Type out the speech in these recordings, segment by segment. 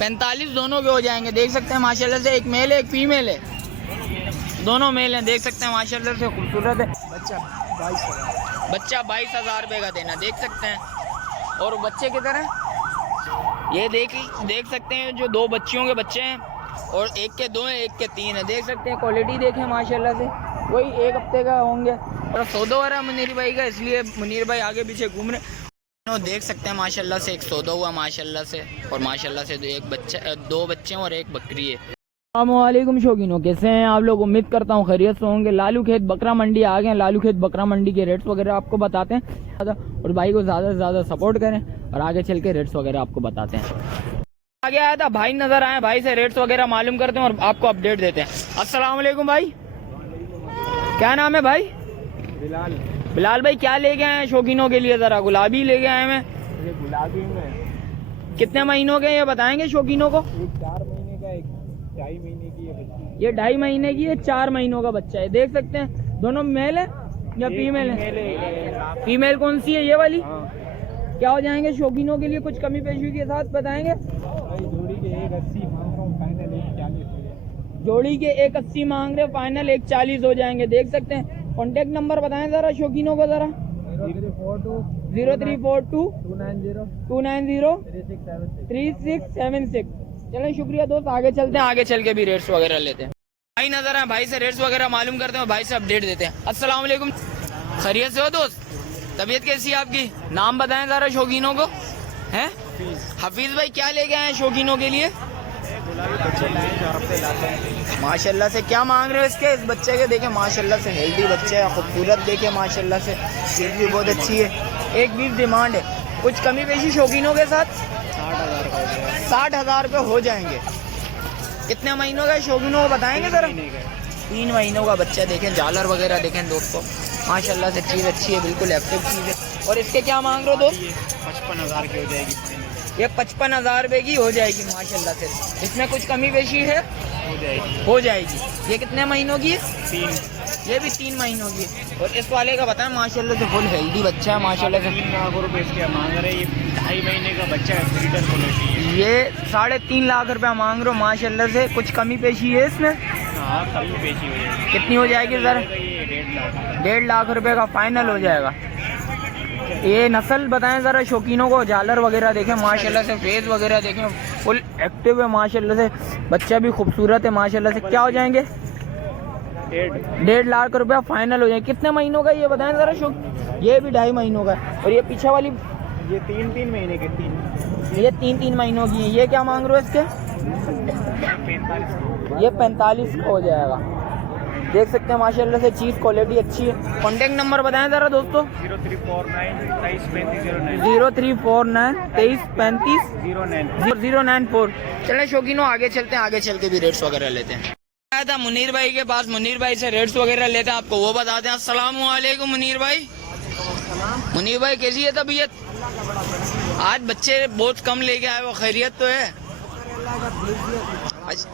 45 दोनों के हो जाएंगे, देख सकते हैं माशाल्लाह से। एक मेल है एक फीमेल है, दोनों मेल हैं, देख सकते हैं माशाल्लाह से खूबसूरत है। बच्चा 22,000 रुपये का देना, देख सकते हैं। और बच्चे किधर हैं, ये देख सकते हैं, जो 2 बच्चियों के बच्चे हैं और एक के 2 हैं एक के 3 हैं, देख सकते हैं। क्वालिटी देखें माशाल्लाह से, वही 1 हफ्ते का होंगे। और सौदा हो रहा है मुनीर भाई का, इसलिए मुनीर भाई आगे पीछे घूम रहे। देख सकते हैं माशाल्लाह से एक सौदा हुआ माशाल्लाह से, और माशाल्लाह से 2 बच्चे हैं और 1 बकरी है। अस्सलामुअलैकुम शौकीनों, कैसे हैं आप लोग? उम्मीद करता हूँ खैरियत से होंगे। लालू खेत बकरा मंडी आ गए हैं। लालू खेत बकरा मंडी के रेट्स वगैरह आपको बताते हैं, और भाई को ज़्यादा से ज़्यादा सपोर्ट करें और आगे चल के रेट्स वगैरह आपको बताते हैं। आगे आया था भाई, नजर आए, भाई से रेट्स वगैरह मालूम करते हैं और आपको अपडेट देते हैं। अस्सलाम वालेकुम भाई, क्या नाम है भाई? बिलाल भाई, क्या लेके आए हैं शौकीनों के लिए? ज़रा गुलाबी लेके आए हैं। गुलाबी में कितने महीनों के ये बताएंगे शौकीनों को? एक 4 महीने का, एक 2.5 महीने की है बच्ची। ये 2.5 महीने की है, 4 महीनों का बच्चा है, देख सकते हैं। दोनों मेल है या फीमेल है? फीमेल कौन सी है, ये वाली? क्या हो जाएंगे शौकीनों के लिए? कुछ कमी पेशी के साथ बताएंगे। जोड़ी के 180 मांग रहा हूँ, फाइनल 140 हो जाएगा। जोड़ी के 180 मांग रहे, फाइनल 140 हो जाएंगे, देख सकते हैं। कॉन्टेक्ट नंबर बताएं जरा शौकीनों को जरा। 0342 290 3676। चलें, शुक्रिया दोस्त, आगे चलते हैं, आगे चल के भी रेट्स वगैरह लेते हैं। भाई नजर आए, भाई से रेट्स वगैरह मालूम करते हैं और भाई से अपडेट देते हैं। अस्सलाम वालेकुम, खैरियत से हो दोस्त? तबीयत कैसी है आपकी? नाम बताएं जरा शौकीनों को। हैं हफीज भाई, क्या लेके आए हैं शौकीनों के लिए? माशाल्लाह से क्या मांग रहे हो इसके? इस बच्चे के देखें माशाल्लाह से, हेल्दी बच्चे है, खूबसूरत देखे माशाल्लाह से, सीट भी बहुत अच्छी है। 120 डिमांड है, कुछ कमी पेशी शौकीनों के साथ? 60,000 रुपये हो जाएंगे। कितने महीनों का शौकीनों को बताएंगे जरा? 3 महीनों का बच्चा, देखें झालर वगैरह देखें दोस्तों, माशाल्लाह से चीज़ अच्छी है, बिल्कुल एक्टिव चीज़ है। और इसके क्या मांग रहे हो दोस्त? 55,000 की हो जाएगी। ये 55,000 रुपये की हो जाएगी माशाल्लाह से। इसमें कुछ कमी पेशी है? हो जाएगी। ये कितने महीनों की है? 3। ये भी 3 महीनों की है। और इस वाले का बताएं, माशाल्लाह से फुल हेल्दी बच्चा है माशाल्लाह से। 3 लाख रुपये इसके मांग रहे हैं। ये 2.5 महीने का बच्चा है, ब्रीडर क्वालिटी है। ये 3.5 लाख रुपया मांग रहे हो माशाल्लाह से। कुछ कमी पेशी है इसमें? हाँ, कमी पेशी हो जाएगी। कितनी हो जाएगी सर? ये 1.5 लाख। 1.5 लाख रुपये का फाइनल हो जाएगा। ये नस्ल बताएं ज़रा शौकीनों को, झालर वगैरह देखें माशाल्लाह से, फेस वगैरह देखें, फुल एक्टिव है माशाल्लाह से, बच्चा भी खूबसूरत है माशाल्लाह से। क्या हो जाएंगे? 1.5 लाख रुपया फाइनल हो जाएंगे। कितने महीनों का ये बताएं ज़रा शौक? ये भी 2.5 महीनों का। और ये पीछे वाली? ये 3 महीने के। 3 ये 3 महीनों की है। ये क्या मांग रहे हो इसके? 45। ये 45 का हो जाएगा, देख सकते हैं माशाल्लाह से, चीज़ क्वालिटी अच्छी है। कॉन्टेक्ट नंबर बताएं ज़रा दोस्तों। 0349 23 35 094। चलें शौकीनों, आगे चलते हैं, आगे चल के भी रेट्स वगैरह लेते हैं। आया था मुनीर भाई के पास, मुनीर भाई से रेट्स वगैरह लेते हैं, आपको वो बताते हैं। अस्सलाम वालेकुम मुनीर भाई। मुनीर भाई कैसी है तबीयत? आज बच्चे बहुत कम लेके आए, वो खैरियत तो है?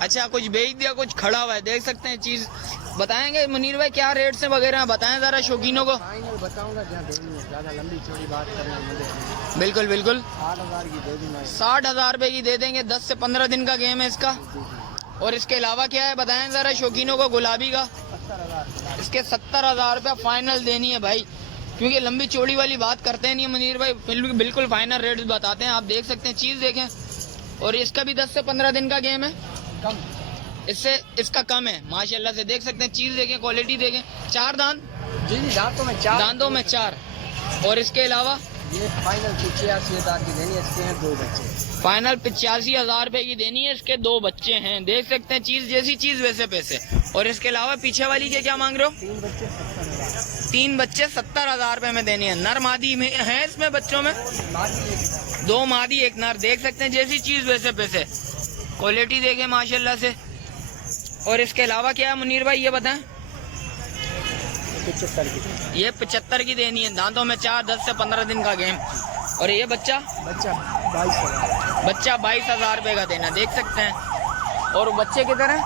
अच्छा, कुछ बेच दिया, कुछ खड़ा हुआ है, देख सकते हैं। चीज़ बताएंगे मुनीर भाई, क्या रेट्स हैं वगैरह बताएं ज़रा शौकीनों को। बताऊंगा, ज़्यादा लंबी चौड़ी बात करना मुझे। बिल्कुल बिल्कुल, 60,000 की दे दूंगा। 60,000 रुपये की दे देंगे। 10 से 15 दिन का गेम है इसका। और इसके अलावा क्या है बताएं ज़रा शौकीनों को? गुलाबी का 70,000। इसके 70,000 रुपया फाइनल देनी है भाई, क्योंकि लंबी चौड़ी वाली बात करते नहीं मुनीर भाई, बिल्कुल फाइनल रेट बताते हैं। आप देख सकते हैं, चीज़ देखें। और इसका भी 10 से 15 दिन का गेम है, कम इससे इसका कम है माशाल्लाह से, देख सकते हैं। चीज़ देखें, क्वालिटी देखें। 4 दांत? जी, दांतों में 4। दांतों में 4। और इसके अलावा ये फाइनल 85,000 की देनी है। इसके हैं 2 बच्चे। फाइनल 85,000 रुपये की देनी है। इसके 2 बच्चे हैं, देख सकते हैं। चीज़ जैसी चीज़ वैसे पैसे। और इसके अलावा पीछे वाली के क्या मांग रहे हो? 3 बच्चे 70,000। 3 बच्चे 70,000 रुपये में देनी है। नर मादी में है इसमें बच्चों में? 2 मादी 1 नर, देख सकते हैं। जैसी चीज़ वैसे पैसे, क्वालिटी देखें माशाल्लाह से। और इसके अलावा क्या है मुनीर भाई, ये बताएं। 75 की। ये 75 की देनी है। दांतों में 4, 10 से 15 दिन का गेम। और ये बच्चा 22,000 रुपये का देना, देख सकते हैं। और बच्चे किधर हैं?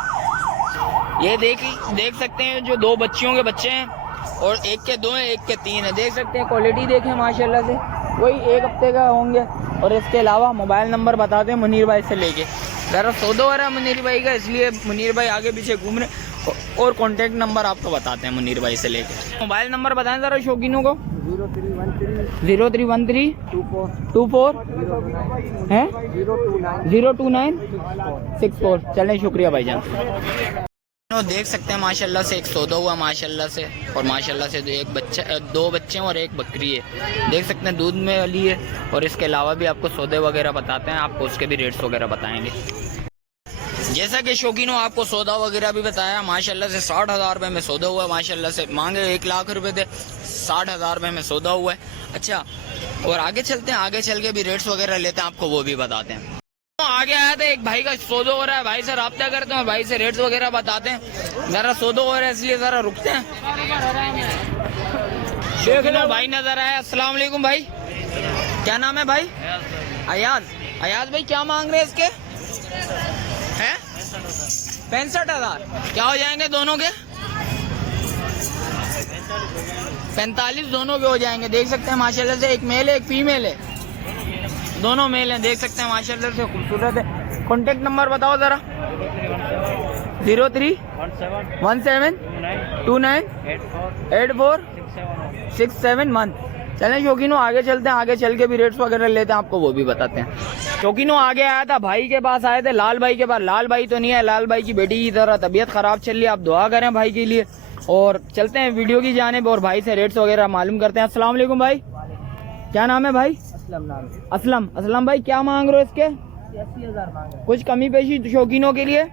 ये देख सकते हैं, जो 2 बच्चियों के बच्चे हैं और एक के 2 हैं एक के 3 हैं, देख सकते हैं। क्वालिटी देखें माशाल्लाह से, वही 1 हफ्ते का होंगे। और इसके अलावा मोबाइल नंबर बताते हैं मुनीर भाई से लेके। ज़रा सौदा हो रहा है मुनीर भाई का, इसलिए मुनीर भाई आगे पीछे घूम रहे, और कॉन्टैक्ट नंबर आपको बताते हैं मुनीर भाई से लेके। मोबाइल नंबर बताएं ज़रा शौकीनों को। 0313 24 है 02964। चलें, शुक्रिया भाईजान। देख सकते हैं माशाल्लाह से एक सौदा हुआ माशाल्लाह से, और माशाल्लाह से दो बच्चे हैं और एक बकरी है। देख सकते हैं दूध में वाली है। और इसके अलावा भी आपको सौदे वगैरह बताते हैं, आपको उसके भी रेट्स वगैरह बताएंगे। जैसा कि शौकीनों आपको सौदा वगैरह भी बताया माशाल्लाह से 60,000 रुपये में सौदा हुआ है। माशाल्लाह से मांगे 1 लाख रुपए थे, 60,000 रुपये में सौदा हुआ है। अच्छा, और आगे चलते हैं, आगे चल के भी रेट्स वगैरह लेते हैं, आपको वो भी बताते हैं। आगे आया था एक भाई का सौदा हो रहा है, भाई से रब्ता करते हैं, भाई से रेट्स वगैरह बताते हैं। जरा सौदा हो रहा है इसलिए जरा रुकते हैं। शौकीनों भाई नजर आया। अस्सलाम वालेकुम भाई, क्या नाम है भाई? अयाज। अयाज भाई क्या मांग रहे हैं इसके? हैं 65,000। क्या हो जाएंगे दोनों के? 45 दोनों के हो जाएंगे। देख सकते हैं माशाल्लाह से एक मेल है एक फीमेल है, दोनों मेल हैं। देख सकते हैं माशाल्लाह से खूबसूरत है। कॉन्टेक्ट नंबर बताओ ज़रा। 0317 29 84 671। चलें शौकीनों आगे चलते हैं, आगे चल के भी रेट्स वगैरह लेते हैं, आपको वो भी बताते हैं। शौकीनों आगे आया था भाई के पास, आए थे लाल भाई के पास। लाल भाई तो नहीं है, लाल भाई की बेटी की तरह तबीयत ख़राब चल रही है, आप दुआ करें भाई के लिए। और चलते हैं वीडियो की जानिब और भाई से रेट्स वगैरह मालूम करते हैं। अस्सलाम वालेकुम भाई, क्या नाम है भाई? असलम। असलम भाई क्या मांग रहे हो इसके? 80,000 मांग रहे। कुछ कमी पेशी शौकीनों के लिए?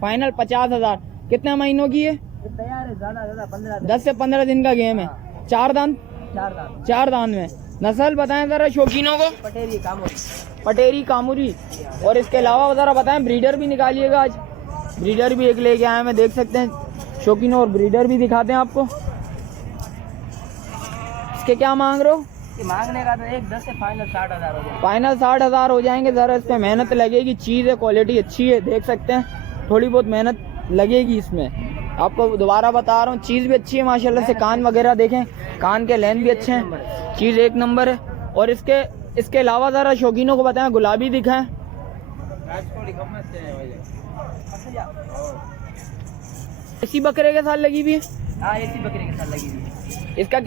फाइनल 50,000। कितने महीनों की है? तैयार है, ज़्यादा 15 10 से 15 दिन का गेम है। चार दांत में। नस्ल बताएं जरा शौकीनों को। पटेरी कामुरी। और इसके अलावा जरा बताएं, ब्रीडर भी निकालिएगा आज। ब्रीडर भी एक लेके आए हैं, देख सकते हैं शौकीनों, और ब्रीडर भी दिखाते हैं आपको। इसके क्या मांग रहे हो? मांगने का तो एक 10 से फाइनल 60,000 हो जाएगा। फाइनल 60,000 हो जाएंगे। ज़रा इस पे मेहनत लगेगी, चीज़ है क्वालिटी अच्छी है, देख सकते हैं थोड़ी बहुत मेहनत लगेगी इसमें। आपको दोबारा बता रहा हूँ, चीज़ भी अच्छी है माशाल्लाह से। कान वगैरह देखें, कान के लेंथ भी अच्छे हैं, चीज़ एक नंबर है। और इसके अलावा ज़रा शौकीनों को बताएं, गुलाबी दिखाएं। इसी बकरे के साथ लगी हुई है? हाँ, इसी बकरे के साथ लगी हुई है। इसका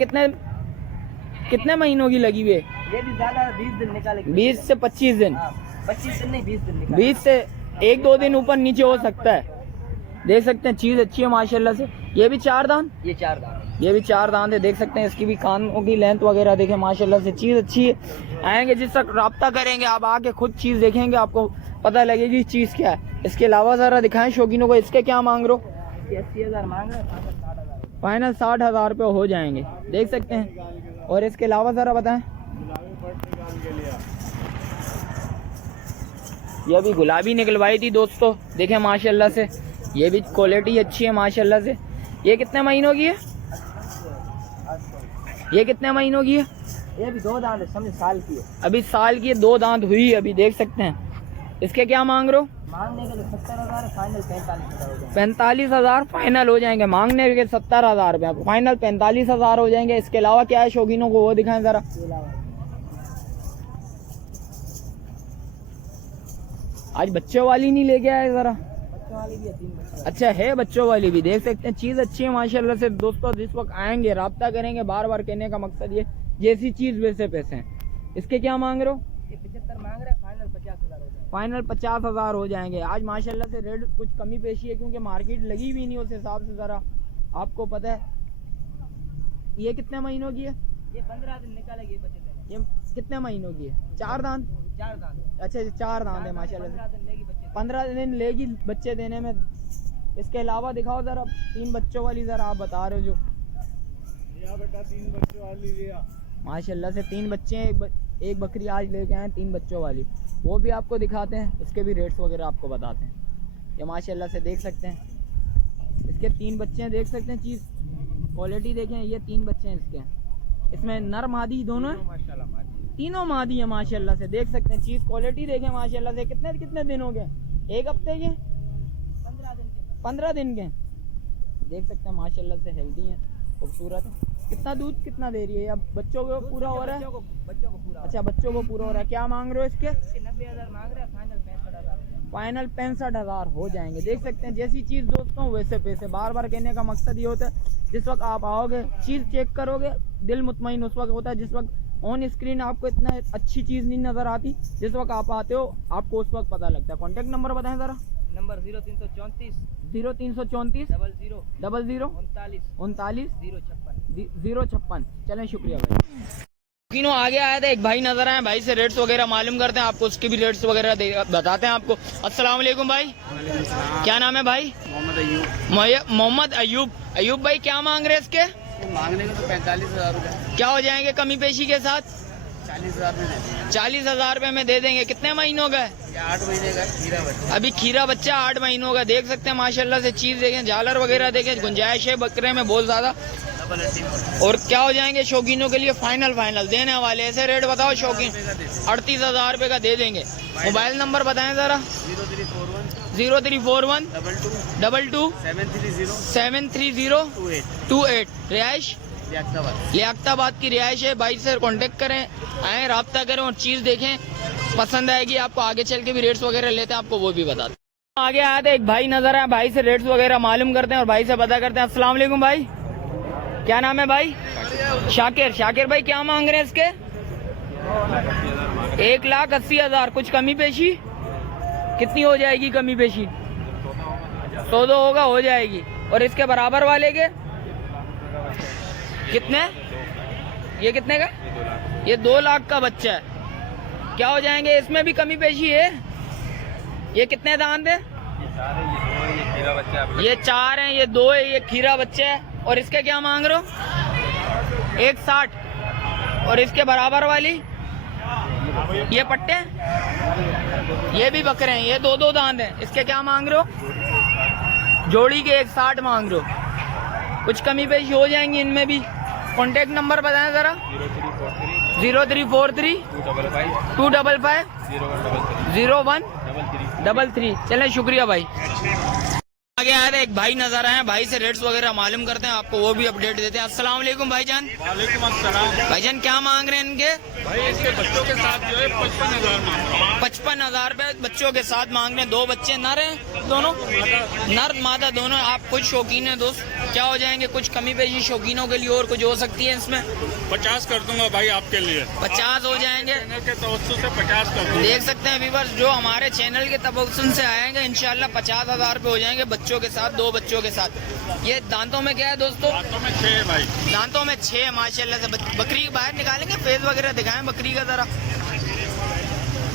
कितने महीनों की लगी हुई है? ये भी ज़्यादा 20 दिन निकालेगी। 20 से 25 दिन। 25 दिन नहीं, 20 दिन निकालेगी। 20 से 1-2 दिन ऊपर नीचे हो सकता है। देख सकते हैं चीज़ अच्छी है माशाल्लाह से। ये भी 4 दांत? ये 4 दांत। ये भी 4 दांत है। देख सकते हैं इसकी भी कानों की लेंथ वगैरह देखें माशाल्लाह से, चीज़ अच्छी है। आएंगे जिस तक रब्ता करेंगे, आप आके खुद चीज़ देखेंगे, आपको पता लगेगी चीज़ क्या है। इसके अलावा ज़रा दिखाएं शौकीनों को, इसके क्या मांग रहे हो? 80,000 मांग रहे हैं, फाइनल 60,000 रुपये हो जाएंगे, देख सकते हैं। और इसके अलावा ज़रा बताएं। ये भी गुलाबी निकलवाई थी दोस्तों, देखें माशाल्लाह से, ये भी क्वालिटी अच्छी है माशाल्लाह से। ये कितने महीनों की है? ये कितने महीनों की है? ये भी 2 दांत है, समझ साल की है। अभी साल की 2 दांत हुई अभी, देख सकते हैं। इसके क्या मांग रहे हो? मांगने के लिए 70,000, फाइनल 45,000 हो जाएगा। 45,000 फाइनल हो जाएंगे। मांगने के 70,000 रुपये, फाइनल 45,000 हो जाएंगे। इसके अलावा क्या है शौकीनों को वो दिखाएं ज़रा। आज बच्चों वाली नहीं लेके आए ज़रा? बच्चों वाली भी है, 3 बच्चे। अच्छा है, बच्चों वाली भी देख सकते हैं, चीज़ अच्छी है माशाल्लाह से। दोस्तों जिस वक्त आएंगे रब्ता करेंगे, बार बार कहने का मकसद ये, जैसी चीज़ वैसे पैसे हैं। इसके क्या मांग रहे हो? ये 75 मांग रहे हैं, फाइनल 50,000 हो जाएगा। फाइनल 50,000 हो जाएंगे। आज माशाल्लाह से रेट कुछ कमी पेशी है, क्योंकि मार्केट लगी भी नहीं उस हिसाब से, ज़रा आपको पता है। ये कितने महीनों की है? ये 15 दिन निकालेगी बच्चे देने। ये कितने महीनों की है? 4 दांत? 4 दांत। अच्छा 4 दांत है माशाल्लाह से। 15 दिन लेगी बच्चे। 15 दिन लेगी बच्चे देने में। इसके अलावा दिखाओ ज़रा 3 बच्चों वाली, ज़रा आप बता रहे हो जो। बेटा 3 बच्चों वाली लिया माशाल्लाह से 3 बच्चे हैं, एक बकरी आज लेके आए 3 बच्चों वाली, वो भी आपको दिखाते हैं, उसके भी रेट्स वगैरह आपको बताते हैं। ये माशाल्लाह से देख सकते हैं, इसके 3 बच्चे हैं, देख सकते हैं चीज़ क्वालिटी देखें। ये 3 बच्चे हैं इसके, इसमें नर मादी दोनों हैं, माशाल्लाह मादी, तीनों मादी है माशाल्लाह से। देख सकते हैं चीज़ क्वालिटी देखें माशाल्लाह से। कितने दिन हो गए? 1 हफ्ते के? 15 दिन के। देख सकते हैं माशाल्लाह से हेल्दी हैं, खूबसूरत है। कितना दूध कितना दे रही है? अब बच्चों को पूरा हो रहा है? बच्चों को पूरा। अच्छा बच्चों को पूरा हो रहा है। क्या मांग रहे हो इसके? 90,000 मांग रहे हैं, फाइनल 65,000। फाइनल 65,000 हो जाएंगे। देख सकते हैं जैसी चीज़ दोस्तों वैसे पैसे। बार बार कहने का मकसद ये होता है जिस वक्त आप आओगे चीज़ चेक करोगे दिल मुतमईन उस वक्त होता है जिस वक्त ऑन स्क्रीन आपको इतना अच्छी चीज़ नहीं नज़र आती। जिस वक्त आप आते हो आपको उस वक्त पता लगता है। कॉन्टैक्ट नंबर बताएं ज़रा। नंबर 0334 0334 00 00 39 39 056। 056। चलें शुक्रिया भाई। किनो आगे आया था एक भाई नजर आए, भाई से रेट्स वगैरह मालूम करते हैं आपको, उसकी भी रेट्स वगैरह बताते हैं आपको। अस्सलाम वालेकुम भाई, क्या नाम है भाई? मोहम्मद अयूब। अयूब भाई क्या मांग रहे हैं इसके? मांगने को तो 45,000 रुपये। क्या हो जाएंगे कमी पेशी के साथ? 40,000 में दे देंगे। 40,000 रुपये में दे देंगे। कितने महीनों का है? 8 महीने का खीरा बच्चा। अभी खीरा बच्चा 8 महीनों का। देख सकते हैं माशाल्लाह से चीज देखें, झालर वगैरह देखें, गुंजाइश है बकरे में बहुत ज्यादा। और क्या हो जाएंगे शौकीनों के लिए फाइनल देने वाले? ऐसे रेट बताओ शौकीन। 38,000 रुपये का दे देंगे। मोबाइल नंबर बताएं जरा। 0341 22 730 28। रिहाइश लियाकताबाद की रिहाइश है। भाई से कांटेक्ट करें, आए रब्ता करें और चीज़ देखें, पसंद आएगी आपको। आगे चल के भी रेट्स वगैरह लेते हैं, आपको वो भी बताते हैं। आगे आया था एक भाई नजर आए, भाई से रेट्स वगैरह मालूम करते हैं और भाई से पता करते हैं। अस्सलाम वालेकुम भाई, क्या नाम है भाई? शाकिर। शाकिर भाई क्या मांग रहे हैं इसके? 1,80,000। कुछ कमी पेशी कितनी हो जाएगी? कमी पेशी 100 होगा, हो जाएगी। और इसके बराबर वाले के कितने? ये कितने का? ये 2 लाख का बच्चा है। क्या हो जाएंगे? इसमें भी कमी पेशी है। ये कितने दांत है? ये 4 हैं, ये 2 है, ये खीरा बच्चा है। और इसके क्या मांग रहे हो? 1,60। और इसके बराबर वाली ये पट्टे हैं, ये भी बकरे हैं, ये 2 दांत हैं। इसके क्या मांग रहे हो? जोड़ी के 1,60 मांग रहे हो। कुछ कमी पेशी हो जाएंगी इनमें भी। कॉन्टेक्ट नंबर बताएं जरा। 0343 255 0133। चलें शुक्रिया भाई। आगे आया था एक भाई नजर आए, भाई से रेट्स वगैरह मालूम करते हैं, आपको वो भी अपडेट देते हैं। अस्सलाम वालेकुम भाईजान। वालेकुम अस्सलाम। भाईजान क्या मांग रहे हैं इनके? भाई इसके बच्चों के साथ जो है 55,000 मांग रहा हूं। 55,000 रुपए बच्चों के साथ मांग रहे हैं। 2 बच्चे नर हैं दोनों, नर मादा दोनों। आप कुछ शौकीन हैं दोस्त, क्या हो जाएंगे? कुछ कमी पेशी शौकीनों के लिए और कुछ हो सकती है इसमें? 50 कर दूंगा भाई आपके लिए। 50 हो जाएंगे। चैनल के तवज्जो से 50 कर दूंगा। देख सकते हैं व्यूअर्स, जो हमारे चैनल के तवज्जुन से आएंगे इंशाल्लाह 50,000 रुपए हो जाएंगे बच्चों के साथ, 2 बच्चों के साथ। ये दांतों में क्या है दोस्तों? दांतों में 6 है भाई। दांतों में 6 है माशाल्लाह से। बकरी बाहर निकालेंगे, फेस वगैरह दिखाएं बकरी का जरा।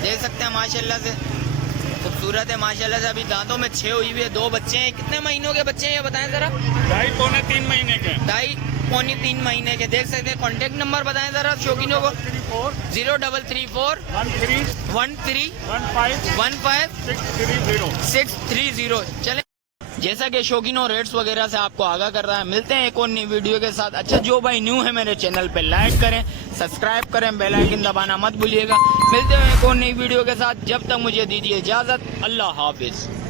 देख सकते हैं माशाल्लाह से खूबसूरत है माशाल्लाह से। अभी दांतों में 6 हुई हुई है। 2 बच्चे हैं। कितने महीनों के बच्चे हैं ये बताएं जरा? 2.5 पौने 3 महीने के। 2.5 पौने 3 महीने के। देख सकते हैं। कॉन्टेक्ट नंबर बताएं जरा शौकीनों को। 0334 13 13 15 15 630। 630। चले, जैसा कि शौकीनों रेट्स वगैरह से आपको आगाह कर रहा है। मिलते हैं एक और नई वीडियो के साथ। अच्छा जो भाई न्यू है मेरे चैनल पे लाइक करें, सब्सक्राइब करें, बेल आइकन दबाना मत भूलिएगा। मिलते हैं एक और नई वीडियो के साथ, जब तक मुझे दीजिए इजाजत। अल्लाह हाफिज।